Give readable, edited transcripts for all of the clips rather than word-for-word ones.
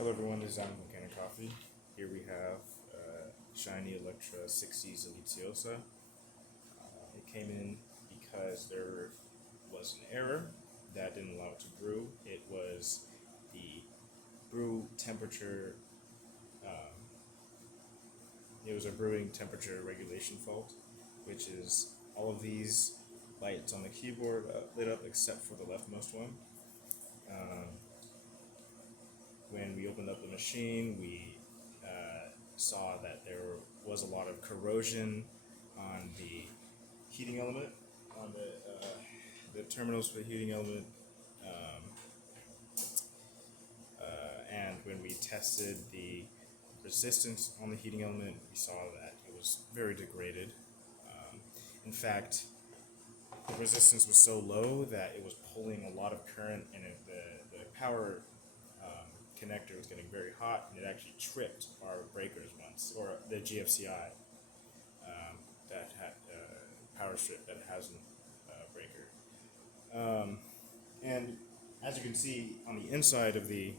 Hello everyone, this is Adam from Kanen Coffee. Here we have shiny Elektra Sixties Deliziosa. It came in because there was an error that didn't allow it to brew. It was the brew temperature, it was a brewing temperature regulation fault, which is all of these lights on the keyboard lit up except for the leftmost one. When we opened up the machine, we saw that there was a lot of corrosion on the heating element, on the terminals for the heating element, and when we tested the resistance on the heating element, we saw that it was very degraded. In fact, the resistance was so low that it was pulling a lot of current, and the power connector was getting very hot, and it actually tripped our breakers once, or the GFCI that had power strip that has a breaker. And as you can see on the inside of the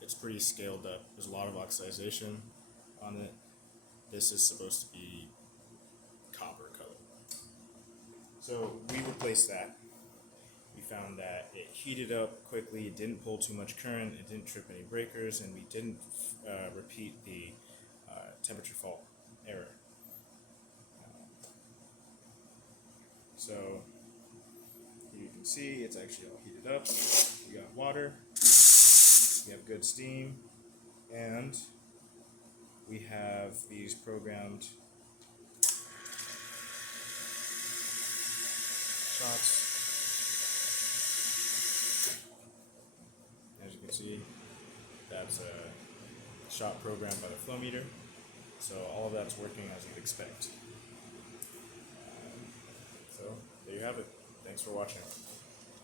it's pretty scaled up. There's a lot of oxidation on it. This is supposed to be copper color. So we replaced that. We found that it heated up quickly, it didn't pull too much current, it didn't trip any breakers, and we didn't repeat the temperature fault error. So here you can see it's actually all heated up. We got water, we have good steam, and we have these programmed shots. As you can see, that's a shot programmed by the flow meter. So all of that's working as you'd expect. So there you have it. Thanks for watching.